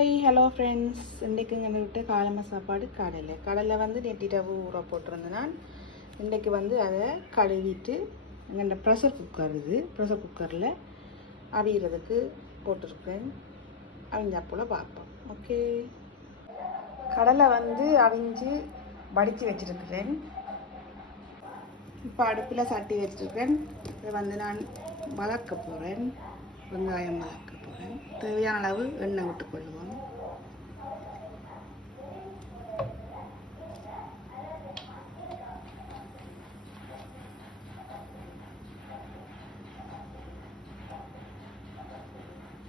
Hi hello friends, இன்றைக்கு எங்கள் வீட்டு காலமை சாப்பாடு கடலை வந்து நெட்டிட்டவு ஊற போட்டிருந்தேன். நான் இன்றைக்கு வந்து அதை கழுவிட்டு எங்கள் ப்ரெஷர் குக்கரில் அவிகிறதுக்கு போட்டிருக்கேன். அவிஞ்சப்போல் பார்ப்போம். ஓகே, கடலை வந்து அவிஞ்சு வடித்து வச்சுருக்கிறேன். இப்போ அடுப்பில் சட்டி வச்சுருக்கேன். இதை வந்து நான் வளர்க்க போகிறேன். வெங்காயம் வளர்க்க போகிறேன். தேவையான அளவு எண்ணெய் விட்டுக்கொள்ளுவோம்.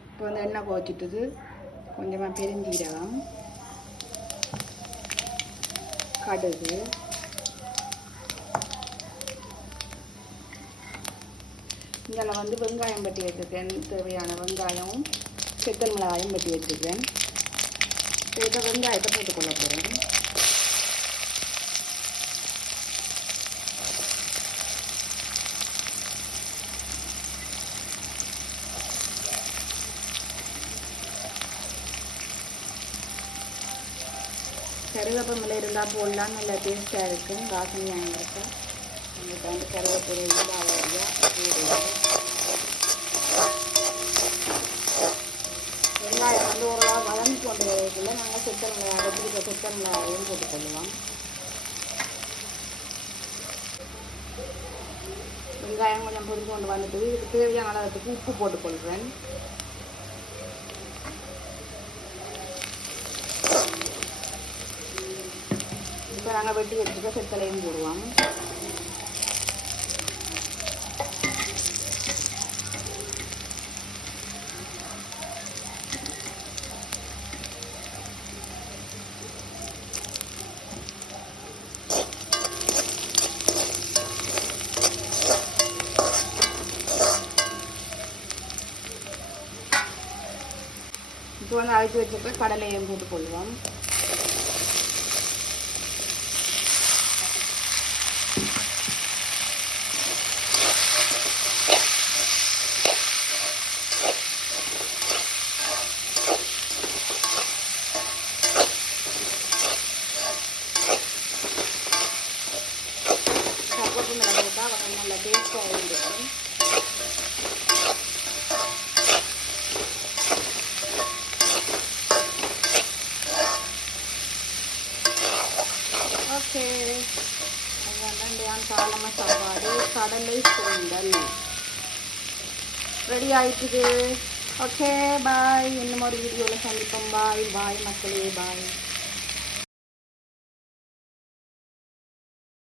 இப்போ வந்து எண்ணெய் கோச்சிட்டுது. கொஞ்சமாக பெருஞ்சீரகம், கடுகு, இதில் வந்து வெங்காயம் பட்டி வச்சுருக்கேன். தேவையான வெங்காயமும் செத்தல் மிளகாயும் பட்டி வச்சுருக்கேன். இப்போ வெங்காயத்தை போட்டுக்கொள்ள போகிறேன். கருவேப்பிலை இருந்தால் போடலாம், நல்லா டேஸ்ட்டாக இருக்கும், வாசனையாக இருக்கும். உங்களுக்கு வந்து கருவேப்பிலை வெங்காயம் வந்து ஓரளவு வளர்ந்து கொண்டு வரதுக்குள்ள நாங்கள் செத்தல் மிளகாயும் போட்டுக்கொள்ளுவோம். வெங்காயம் கொஞ்சம் பொரிஞ்சு கொண்டு வந்துட்டு இதுக்கு தேவையான அளவுக்கு உப்பு போட்டுக்கொள்கிறேன். இப்போ நாங்கள் வெட்டி வச்சுக்க செத்தலையும் போடுவோம். இப்போ வந்து அழைச்சி வச்சுக்க கடலையும் போட்டுக்கொள்வோம். கருவேப்பிலை மிளகாய் போட்டால் நல்லா டேஸ்ட்டாக இருக்கும். ஓகே, அதுதான் காலமை சாப்பாடு கடலை சுண்டல் ரெடி ஆயிட்டுது. ஓகே, பாய். இன்னும் ஒரு வீடியோவில் சந்திப்போம். பாய் மக்களே, பாய்.